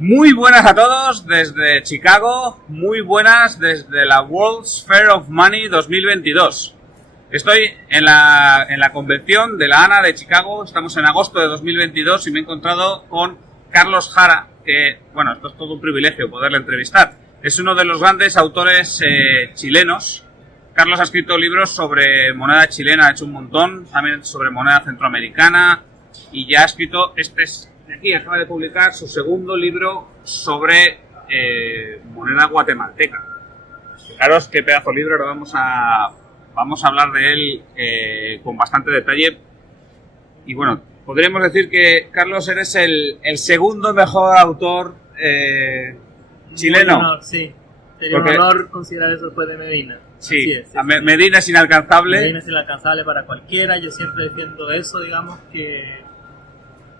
Muy buenas a todos desde Chicago, muy buenas desde la World's Fair of Money 2022. Estoy en la convención de la ANA de Chicago, estamos en agosto de 2022 y me he encontrado con Carlos Jara, que, bueno, esto es todo un privilegio poderle entrevistar. Es uno de los grandes autores chilenos. Carlos ha escrito libros sobre moneda chilena, ha hecho un montón, también sobre moneda centroamericana y ya ha escrito aquí acaba de publicar su segundo libro sobre moneda guatemalteca. Fijaros qué pedazo de libro, ahora vamos a hablar de él con bastante detalle. Y bueno, podríamos decir que, Carlos, eres el segundo mejor autor chileno. Muy honor, sí. Sería un honor considerar eso después de Medina. Sí, Medina es inalcanzable. Medina es inalcanzable para cualquiera. Yo siempre defiendo eso, digamos que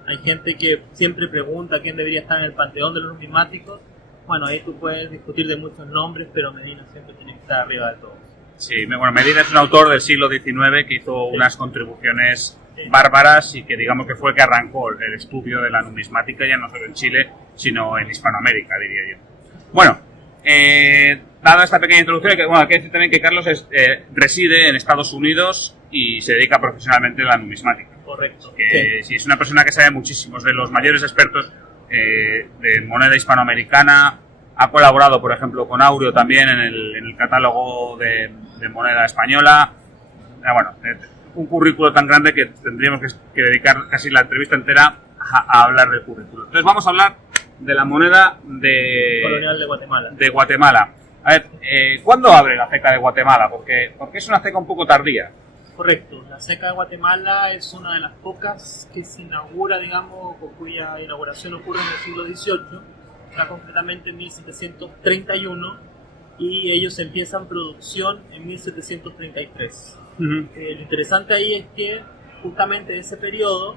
hay gente que siempre pregunta quién debería estar en el panteón de los numismáticos. Bueno, ahí tú puedes discutir de muchos nombres, pero Medina siempre tiene que estar arriba de todos. Sí, bueno, Medina es un autor del siglo XIX que hizo unas contribuciones bárbaras y que digamos que fue el que arrancó el estudio de la numismática ya no solo en Chile, sino en Hispanoamérica, diría yo. Bueno, dada esta pequeña introducción, hay que decir también que Carlos reside en Estados Unidos y se dedica profesionalmente a la numismática. Correcto. Sí, es una persona que sabe muchísimo, es de los mayores expertos de moneda hispanoamericana. Ha colaborado, por ejemplo, con Aureo también en el catálogo de moneda española. Bueno, un currículo tan grande que tendríamos que dedicar casi la entrevista entera a hablar del currículo. Entonces vamos a hablar de la moneda colonial de Guatemala. De Guatemala. A ver, ¿cuándo abre la ceca de Guatemala? Porque es una ceca un poco tardía. Correcto, la ceca de Guatemala es una de las pocas que se inaugura, digamos, o cuya inauguración ocurre en el siglo XVIII, está concretamente en 1731, y ellos empiezan producción en 1733. Lo interesante ahí es que justamente ese periodo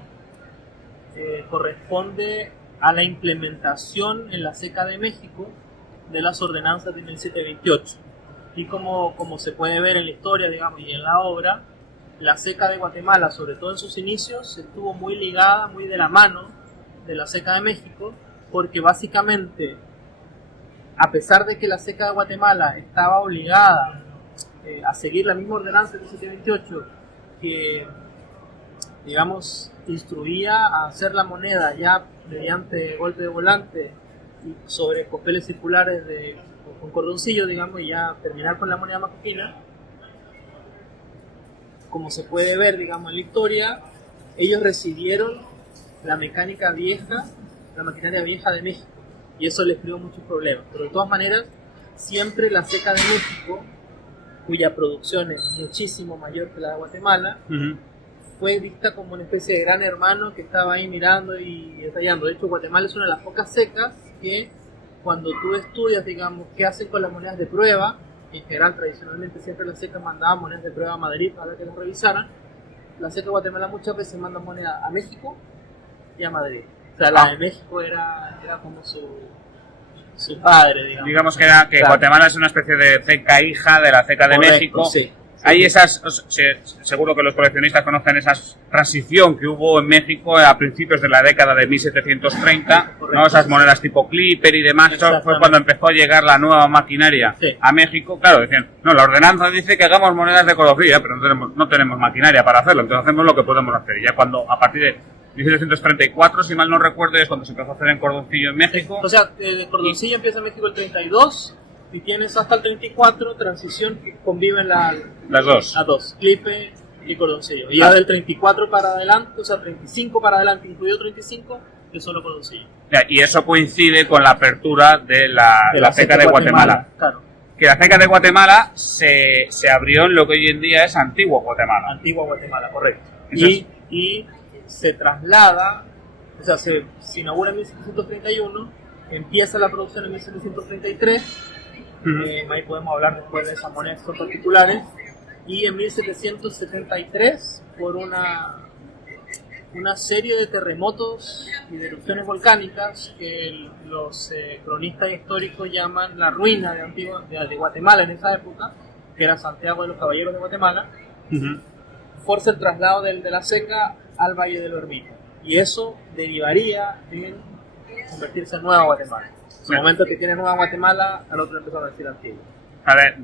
corresponde a la implementación en la ceca de México de las ordenanzas de 1728. Y como se puede ver en la historia, digamos, y en la obra, la ceca de Guatemala, sobre todo en sus inicios, estuvo muy ligada, muy de la mano de la ceca de México, porque básicamente, a pesar de que la ceca de Guatemala estaba obligada a seguir la misma ordenanza de 1728, que, digamos, instruía a hacer la moneda ya mediante golpe de volante y sobre papeles circulares con cordoncillo, digamos, y ya terminar con la moneda macoquina. Como se puede ver, digamos, en la historia, ellos recibieron la mecánica vieja, la maquinaria vieja de México, y eso les creó muchos problemas. Pero de todas maneras, siempre la ceca de México, cuya producción es muchísimo mayor que la de Guatemala, fue vista como una especie de gran hermano que estaba ahí mirando y detallando. De hecho, Guatemala es una de las pocas secas que, cuando tú estudias, digamos, qué hacen con las monedas de prueba, en general, tradicionalmente siempre la ceca mandaba monedas de prueba a Madrid para que las revisaran. La ceca de Guatemala muchas veces manda monedas a México y a Madrid. O sea, la de México era como su padre, digamos. Digamos que claro. Guatemala es una especie de ceca hija de la ceca de México. Sí. Hay seguro que los coleccionistas conocen esa transición que hubo en México a principios de la década de 1730, ¿no? Esas monedas tipo clipper y demás. Eso fue cuando empezó a llegar la nueva maquinaria a México. Claro, decían, no, la ordenanza dice que hagamos monedas de colofría, pero no tenemos maquinaria para hacerlo, entonces hacemos lo que podemos hacer. Y ya cuando, a partir de 1734, si mal no recuerdo, es cuando se empezó a hacer en cordoncillo en México. O sea, el cordoncillo empieza en México el 32... y tienes hasta el 34, transición, que conviven las dos, clipe y cordoncillo. Y ya del 34 para adelante, o sea, 35 para adelante, incluido 35, es solo cordoncillo. Y eso coincide con la apertura de la ceca de Guatemala. Claro. Que la ceca de Guatemala se abrió en lo que hoy en día es Antigua Guatemala. Antigua Guatemala, correcto. Y se traslada, o sea, se inaugura en 1731, empieza la producción en 1733, ahí podemos hablar después de esas monedas son particulares, y en 1773, por una serie de terremotos y de erupciones volcánicas que los cronistas históricos llaman la ruina de Guatemala en esa época, que era Santiago de los Caballeros de Guatemala, forza el traslado de la ceca al Valle del Ormito, y eso derivaría en convertirse en Nueva Guatemala. En el momento que tiene Nueva Guatemala, al otro empezó a decir Antigua. A ver,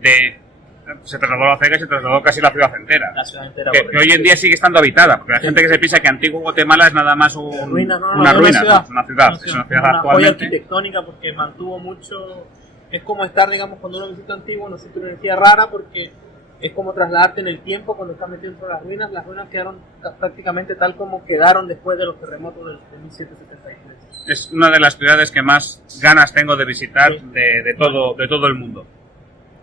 se trasladó la CECA y se trasladó casi la ciudad entera. La ciudad entera. Que hoy en día sigue estando habitada, porque hay gente que se piensa que Antiguo Guatemala es nada más una ruina, es una ciudad. Es una ciudad una actualmente. joya arquitectónica porque mantuvo mucho. Es como estar, digamos, cuando uno visita Antiguo, no sé, una energía rara porque es como trasladarte en el tiempo cuando estás metido dentro de las ruinas. Las ruinas quedaron prácticamente tal como quedaron después de los terremotos de 1773. Es una de las ciudades que más ganas tengo de visitar de todo el mundo.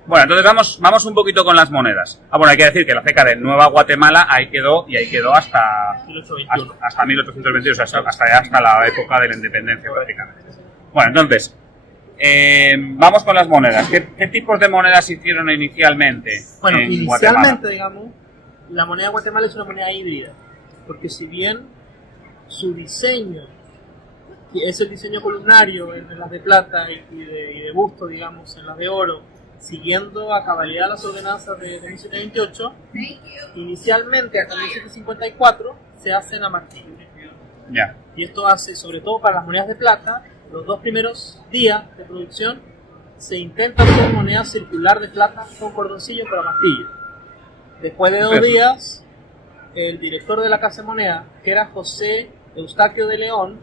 Bueno, entonces vamos un poquito con las monedas. Bueno, hay que decir que la ceca de Nueva Guatemala ahí quedó hasta 1821, o sea, hasta la época de la independencia prácticamente. Bueno, entonces, vamos con las monedas. ¿Qué tipos de monedas se hicieron inicialmente? Bueno, en inicialmente, Guatemala? digamos, la moneda de Guatemala es una moneda híbrida, porque si bien su diseño es el diseño columnario en las de plata y de busto, digamos, en las de oro, siguiendo a cabalidad las ordenanzas de 1728, inicialmente hasta 1754 se hacen a martillo. Ya. Y esto hace, sobre todo para las monedas de plata, los 2 primeros días de producción se intenta hacer moneda circular de plata con cordoncillo para martillo. Después de 2 días, el director de la Casa de Moneda, que era José Eustaquio de León,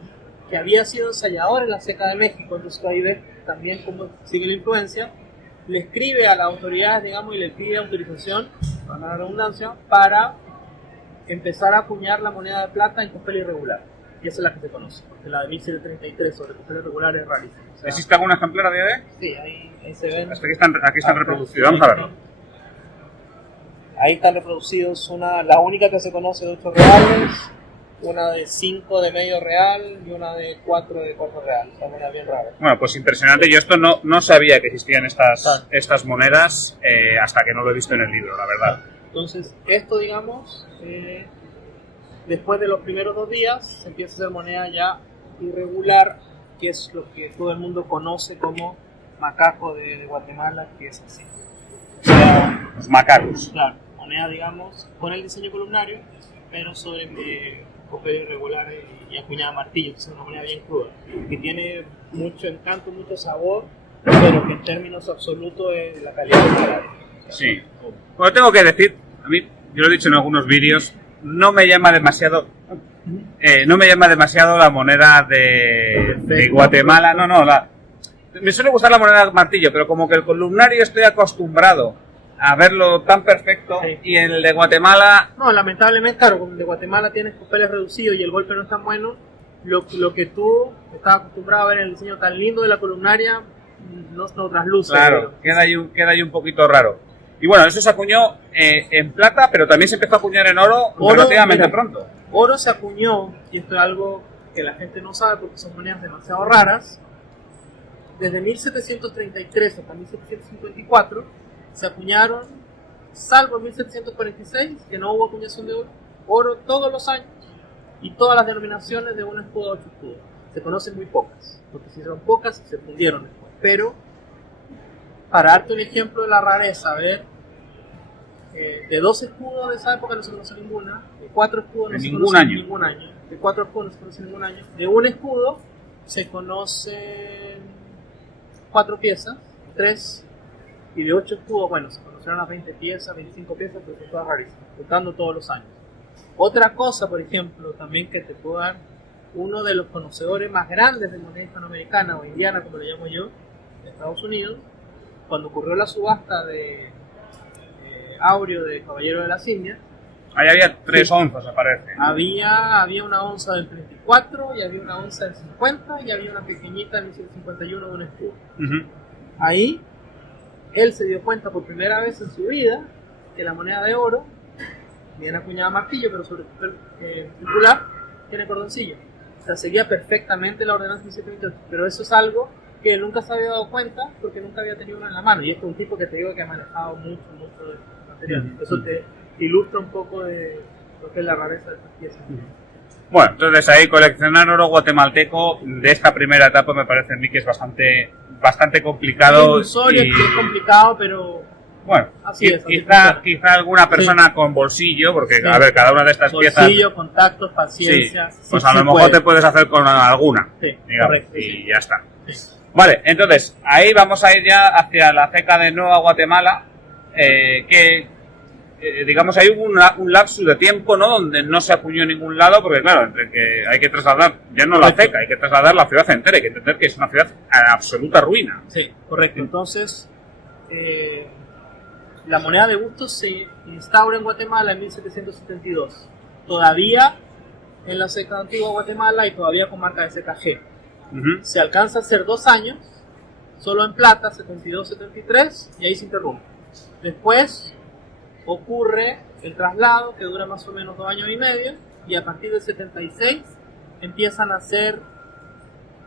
que había sido ensayador en la Ceca de México, entonces ahí ves también cómo sigue la influencia, le escribe a las autoridades, digamos, y le pide autorización, para la redundancia, para empezar a acuñar la moneda de plata en copel irregular. Y esa es la que se conoce, porque la de 1733 sobre copel irregular es rarísima. O sea, ¿existe algún ejemplar a día de hoy? sí, ahí se ven. Aquí están reproducidos, vamos a verlo. Ahí están reproducidos la única que se conoce de 8 reales, una de 5 de medio real y una de 4 de 4 real. Son monedas bien raras. Bueno, pues impresionante. Yo esto no sabía que existían estas monedas hasta que no lo he visto en el libro, la verdad. Entonces, esto, digamos, después de los primeros 2 días, se empieza a hacer moneda ya irregular, que es lo que todo el mundo conoce como macaco de Guatemala, que es así. O sea, Los macacos. claro, moneda, digamos, con el diseño columnario, pero sobre papel irregular y acuñada a martillo, que es una moneda bien cruda, que tiene mucho encanto, mucho sabor, pero que en términos absolutos es la calidad de la. Sí. Bueno, tengo que decir, a mí, yo lo he dicho en algunos vídeos, no me llama demasiado la moneda de Guatemala. Me suele gustar la moneda de martillo, pero como que el columnario estoy acostumbrado a verlo tan perfecto, sí. Y el de Guatemala... No, lamentablemente, claro, como el de Guatemala tienes papeles reducidos y el golpe no es tan bueno, lo que tú estás acostumbrado a ver en el diseño tan lindo de la columnaria no trasluce. Claro, queda ahí un poquito raro. Y bueno, eso se acuñó en plata, pero también se empezó a acuñar en oro relativamente pronto. Oro se acuñó, y esto es algo que la gente no sabe porque son monedas demasiado raras, desde 1733 hasta 1754, se acuñaron, salvo en 1746, que no hubo acuñación de oro todos los años, y todas las denominaciones de un escudo a 8 escudos. Se conocen muy pocas, porque si son pocas se fundieron después. Pero, para darte un ejemplo de la rareza, a ver, de 2 escudos de esa época no se conoce ninguna, de 4 escudos no se conoce ningún año, de 4 escudos no se conoce ningún año, de un escudo se conocen 4 piezas, 3, y de 8 escudos, bueno, se conocieron las 20 piezas, 25 piezas, pero son todas rarísimas, contando todos los años. Otra cosa, por ejemplo, también que te puedo dar, uno de los conocedores más grandes de moneda hispanoamericana o indiana, como le llamo yo, de Estados Unidos, cuando ocurrió la subasta de áureo de Caballero de las Indias, ahí había 3 onzas, me parece. Había una onza del 34, y había una onza del 50, y había una pequeñita del 51 de un escudo. Ahí él se dio cuenta por primera vez en su vida que la moneda de oro, bien acuñada a martillo, pero sobre circular, tiene cordoncillo. O sea, seguía perfectamente la ordenanza 1728, pero eso es algo que él nunca se había dado cuenta porque nunca había tenido una en la mano. Y este es un tipo que te digo que ha manejado mucho de material. Eso te ilustra un poco de lo que es la rareza de estas piezas. Bueno, entonces ahí coleccionar oro guatemalteco de esta primera etapa me parece a mí que es bastante complicado. Es complicado, pero Bueno, Así es, así quizá alguna persona con bolsillo, porque Sí. a ver, cada una de estas piezas, Bolsillo, contactos, paciencia. sí, sí, pues a sí lo mejor puede. te puedes hacer con alguna, Sí, digamos, correcto, y sí. ya está. Sí. Vale, entonces, ahí vamos a ir ya hacia la ceca de Nueva Guatemala, digamos, hay un lapsus de tiempo, ¿no?, donde no se acuñó en ningún lado, porque claro, entre que hay que trasladar, ya no la ceca, hay que trasladar la ciudad entera, hay que entender que es una ciudad a absoluta ruina. Sí, correcto. Entonces, la moneda de Bustos se instaura en Guatemala en 1772. Todavía en la ceca antigua Guatemala y todavía con marca de ceca G. Ujú. Se alcanza a hacer 2 años, solo en plata, 72-73, y ahí se interrumpe. Después ocurre el traslado, que dura más o menos 2 años y medio, y a partir del 76 empiezan a hacer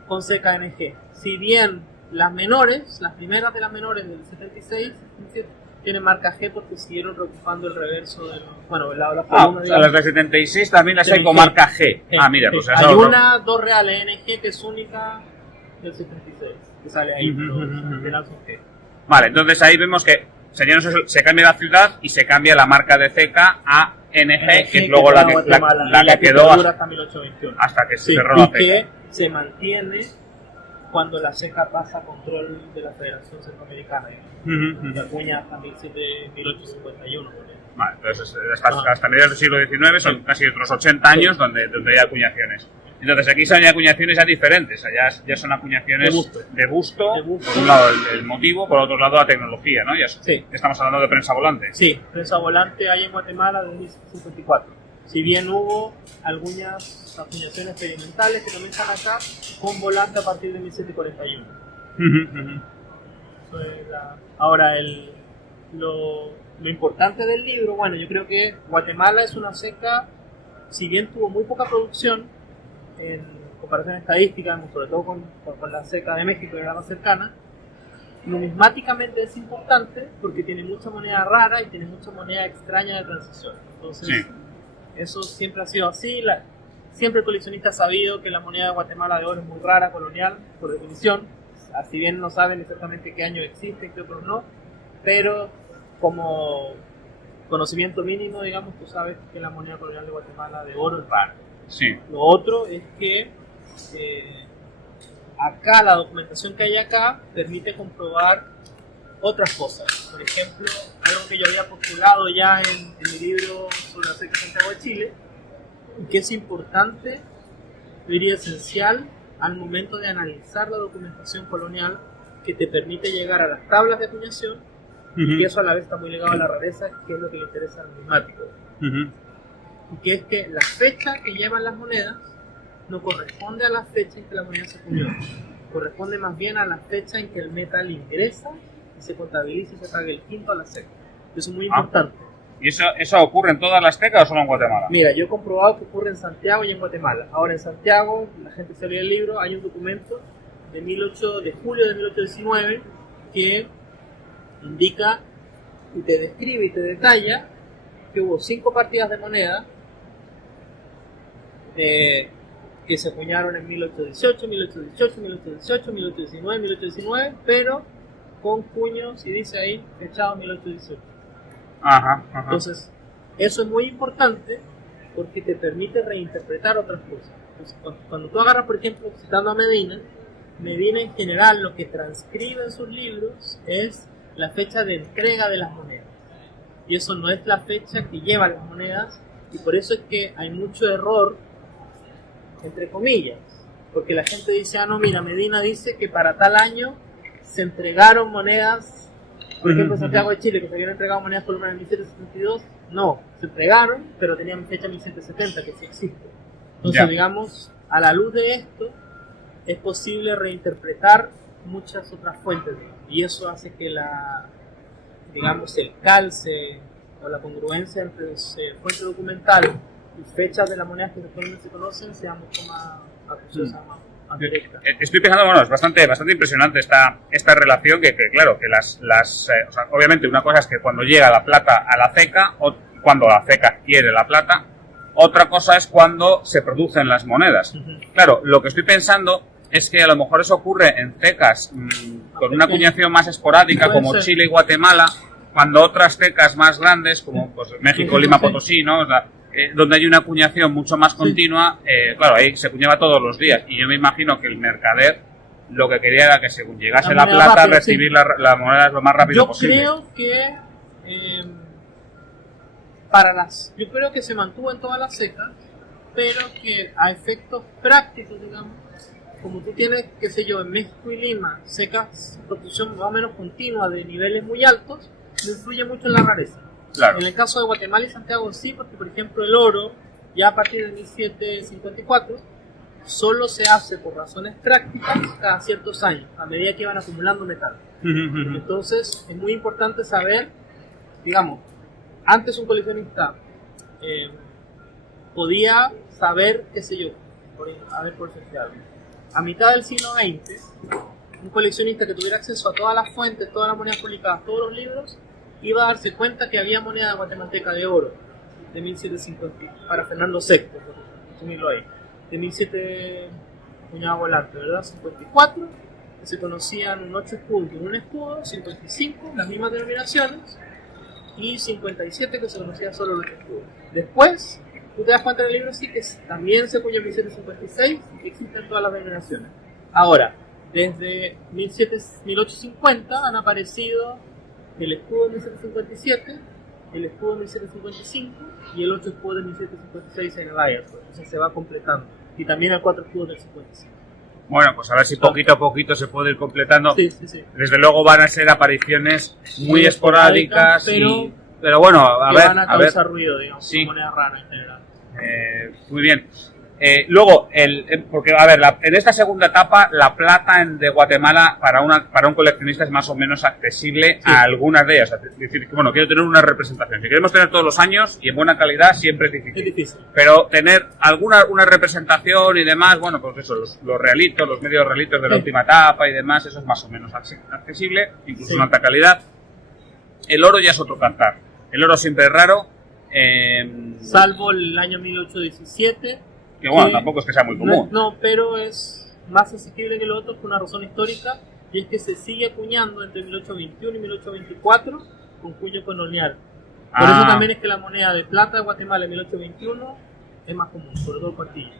con ceca NG. Si bien las menores, las primeras de las menores del 76, tienen marca G porque siguieron reocupando el reverso del, bueno, el lado de la columna. O sea, las de 76 también las hay con G. marca G. Ah, mira, pues hay eso una 2 reales NG que es única del 76, que sale ahí, Ujú, pero ujú, en general son G. Vale, entonces ahí vemos que se cambia la ciudad y se cambia la marca de ceca a NG, que es luego la que quedó dura hasta 1821. hasta que se Sí, cerró la y ceca. que se mantiene cuando la ceca pasa a control de la Federación Centroamericana, Ujú, que ujú. acuña hasta 1851. por ejemplo. Vale, entonces hasta mediados del siglo XIX son casi otros 80 años donde hay acuñaciones. Entonces aquí son acuñaciones ya diferentes, ya son acuñaciones de busto, De busto. por un lado el motivo, por otro lado la tecnología, ¿no? Ya Sí. estamos hablando de prensa volante. Sí, prensa volante hay en Guatemala desde 1954. Si bien hubo algunas acuñaciones experimentales que también están acá, con volante a partir de 1741. Ujú, ujú. Eso es ahora, lo importante del libro, bueno, yo creo que Guatemala es una ceca, si bien tuvo muy poca producción, en comparación estadística, sobre todo con la ceca de México, que era la más cercana, numismáticamente es importante porque tiene mucha moneda rara y tiene mucha moneda extraña de transición. Entonces, Sí. eso siempre ha sido así. Siempre el coleccionista ha sabido que la moneda de Guatemala de oro es muy rara, colonial, por definición. Si bien no saben exactamente qué año existe, qué otros no, pero como conocimiento mínimo, digamos, tú sabes que la moneda colonial de Guatemala de oro es rara. Sí. Lo otro es que acá la documentación que hay acá permite comprobar otras cosas. Por ejemplo, algo que yo había postulado ya en mi libro sobre la ceca de Santiago de Chile, y que es importante, yo diría esencial, al momento de analizar la documentación colonial, que te permite llegar a las tablas de acuñación, y eso a la vez está muy ligado a la rareza, que es lo que le interesa al numismático. Ujú. Y que es que la fecha que llevan las monedas no corresponde a la fecha en que la moneda se acuñó, corresponde más bien a la fecha en que el metal ingresa y se contabiliza y se paga el quinto a la ceca. Eso es muy importante. ¿Y eso ocurre en todas las cecas o solo en Guatemala? Mira, yo he comprobado que ocurre en Santiago y en Guatemala. Ahora en Santiago, la gente se lee el libro, hay un documento de julio de 1819 que indica y te describe y te detalla que hubo 5 partidas de moneda que se acuñaron en 1818, 1818, 1818, 1819, 1819, pero con cuños, y dice ahí, fechado 1818. Ajá, ajá. Entonces, eso es muy importante porque te permite reinterpretar otras cosas. Entonces, cuando tú agarras, por ejemplo, citando a Medina en general lo que transcribe en sus libros es la fecha de entrega de las monedas. Y eso no es la fecha que llevan las monedas, y por eso es que hay mucho error, entre comillas, porque la gente dice, no, mira, Medina dice que para tal año se entregaron monedas, por ejemplo, en Santiago de Chile, que se habían entregado monedas colombianas en 1772, no, se entregaron, pero tenían fecha 1770, que sí existe. Entonces, digamos, a la luz de esto, es posible reinterpretar muchas otras fuentes, y eso hace que digamos, el calce o la congruencia entre fuente documental y fechas de las monedas que actualmente se conocen sea mucho más acuciosa, más directa. Estoy pensando, bueno, es bastante impresionante esta relación que claro, que o sea, obviamente una cosa es que cuando llega la plata a la ceca, o cuando la ceca adquiere la plata, otra cosa es cuando se producen las monedas. Claro, lo que estoy pensando es que a lo mejor eso ocurre en cecas con una acuñación más esporádica como Chile y Guatemala, cuando otras cecas más grandes, como pues, México, Lima, Potosí, ¿no? O sea, donde hay una acuñación mucho más continua, claro, ahí se acuñaba todos los días. Y yo me imagino que el mercader lo que quería era que según llegase la plata, rápido, recibir la moneda lo más rápido posible. Yo creo que yo creo que se mantuvo en todas las secas, pero que a efectos prácticos, digamos, como tú tienes, qué sé yo, en México y Lima, secas, producción más o menos continua de niveles muy altos, no influye mucho en la rareza. Claro. En el caso de Guatemala y Santiago sí, porque por ejemplo el oro, ya a partir de 1754, solo se hace por razones prácticas cada ciertos años, a medida que van acumulando metal. Entonces es muy importante saber, digamos, antes un coleccionista podía saber, qué sé yo, por ejemplo, a mitad del siglo XX, un coleccionista que tuviera acceso a todas las fuentes, todas las monedas publicadas, todos los libros, iba a darse cuenta que había moneda guatemalteca de oro de 1750 para Fernando VI, por resumirlo ahí, de 17 puñado volante, ¿verdad? 54, que se conocían 8 escudos y un escudo, 55, las mismas denominaciones, y 57 que se conocía solo los escudos. Después, tú te das cuenta en el libro sí que también se acuñó en 1756 y que existen todas las denominaciones. Ahora, desde 1850 han aparecido el escudo de 1757, el escudo de 1755 y el 8 escudo de 1756 en el Ayerford. Entonces se va completando. Y también el 4 escudos del 55. Bueno, pues a ver si poquito a poquito se puede ir completando. Sí. Desde luego van a ser apariciones muy esporádicas, pero bueno, a ver. Van a causar ruido, digamos, sí. Moneda rara en general. Muy bien. Luego, porque a ver, en esta segunda etapa, la plata de Guatemala para un coleccionista es más o menos accesible a algunas de ellas. Es decir, que, bueno, quiero tener una representación. Si queremos tener todos los años y en buena calidad, siempre es difícil. Es difícil. Pero tener una representación y demás, bueno, pues eso, los realitos, los medios realitos de la última etapa y demás, eso es más o menos accesible, incluso en alta calidad. El oro ya es otro cantar. El oro siempre es raro. Salvo el año 1817. Que bueno, tampoco es que sea muy común. No, pero es más asequible que lo otro por una razón histórica, y es que se sigue acuñando entre 1821 y 1824 con cuño colonial. Por eso también es que la moneda de plata de Guatemala en 1821 es más común, sobre todo el cuartillo.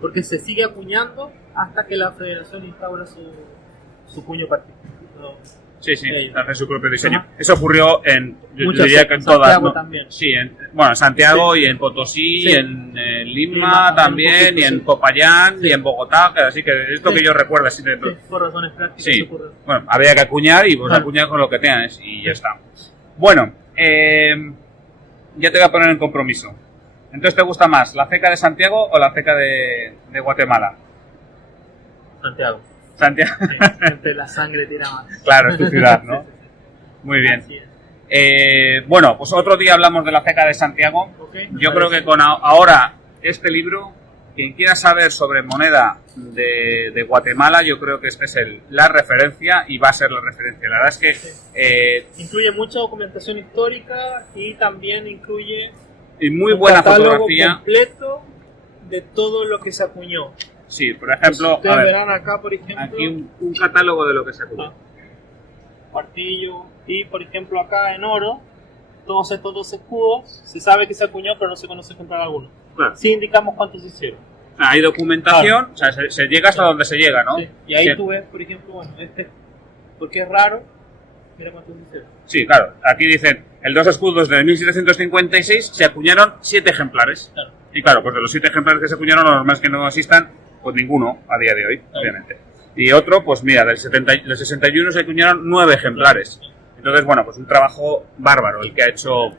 Porque se sigue acuñando hasta que la federación instaura su cuño particular. Sí, hace su propio diseño. Eso ocurrió yo diría que en Santiago todas, ¿no? También. Sí, en Santiago y en Potosí, y en Lima también, y en Popayán, y en Bogotá, así que es lo que yo recuerdo. Así de, por razones prácticas ocurre. Bueno, había que acuñar y pues acuñar con lo que tienes y ya está. Bueno, ya te voy a poner en compromiso. Entonces, ¿te gusta más la ceca de Santiago o la ceca de Guatemala? Santiago. Entre la sangre tira más. Claro, es tu ciudad, ¿no? Muy bien. Bueno, pues otro día hablamos de la ceca de Santiago. Yo creo que con ahora este libro, quien quiera saber sobre moneda de Guatemala, yo creo que esta es la referencia y va a ser la referencia. La verdad es que incluye mucha documentación histórica y también incluye muy buena fotografía completo de todo lo que se acuñó. Sí, por ejemplo, ustedes verán acá, por ejemplo, aquí un catálogo de lo que se acuñó. Cuartillo, y por ejemplo acá en oro, todos estos dos escudos, se sabe que se acuñó, pero no se conoce ejemplar alguno. Claro. Sí indicamos cuántos se hicieron. Hay documentación, o sea, se llega hasta donde se llega, ¿no? Sí. Y ahí tú ves, por ejemplo, bueno, porque es raro, mira cuántos se hicieron. Sí, claro, aquí dicen, el dos escudos de 1756 se acuñaron 7 ejemplares. Claro. Y claro, pues de los 7 ejemplares que se acuñaron, los más que no existan, pues ninguno a día de hoy, obviamente. Y otro, pues mira, del 61 se acuñaron 9 ejemplares. Entonces, bueno, pues un trabajo bárbaro el que ha hecho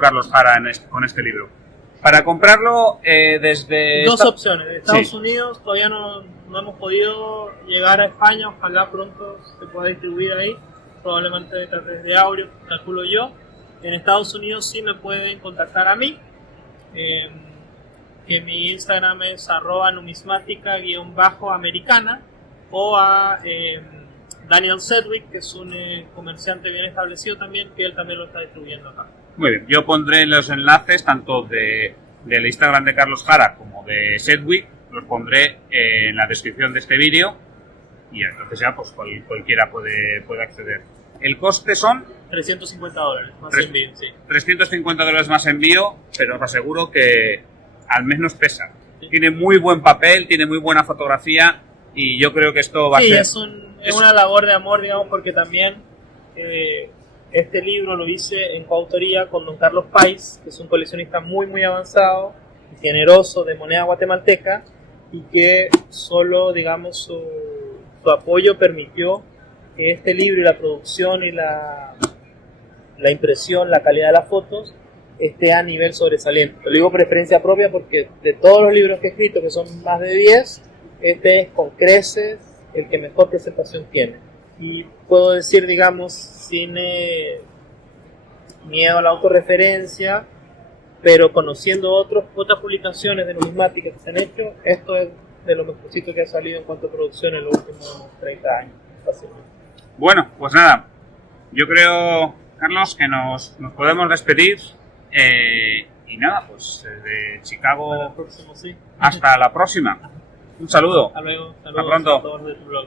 Carlos Jara con este libro. Para comprarlo desde... Dos opciones. De Estados Unidos todavía no hemos podido llegar a España, ojalá pronto se pueda distribuir ahí, probablemente desde Aureo, calculo yo. En Estados Unidos sí me pueden contactar a mí. Que mi Instagram es @numismática_americana, o a Daniel Sedgwick, que es un comerciante bien establecido también, que él también lo está distribuyendo acá. Muy bien, yo pondré los enlaces tanto del Instagram de Carlos Jara como de Sedgwick, los pondré en la descripción de este vídeo y entonces ya pues cualquiera puede acceder. El coste son $350 más Tres- envío, sí. $350 más envío, pero os aseguro que al menos pesa. Sí. Tiene muy buen papel, tiene muy buena fotografía y yo creo que esto va Sí, a ser... es una labor de amor, digamos, porque también este libro lo hice en coautoría con don Carlos Páez, que es un coleccionista muy, muy avanzado y generoso de moneda guatemalteca, y que solo, digamos, su apoyo permitió que este libro y la producción y la impresión, la calidad de las fotos, esté a nivel sobresaliente. Lo digo por experiencia propia porque de todos los libros que he escrito, que son más de 10, este es con creces el que mejor presentación tiene. Y puedo decir, digamos, sin miedo a la autorreferencia, pero conociendo otras publicaciones de numismática que se han hecho, esto es de lo mejorcito que ha salido en cuanto a producción en los últimos 30 años, fácilmente. Bueno, pues nada, yo creo, Carlos, que nos podemos despedir y nada, pues desde Chicago Para el próximo, sí. hasta la próxima. Un saludo. Hasta luego. Hasta pronto. A todos de tu blog.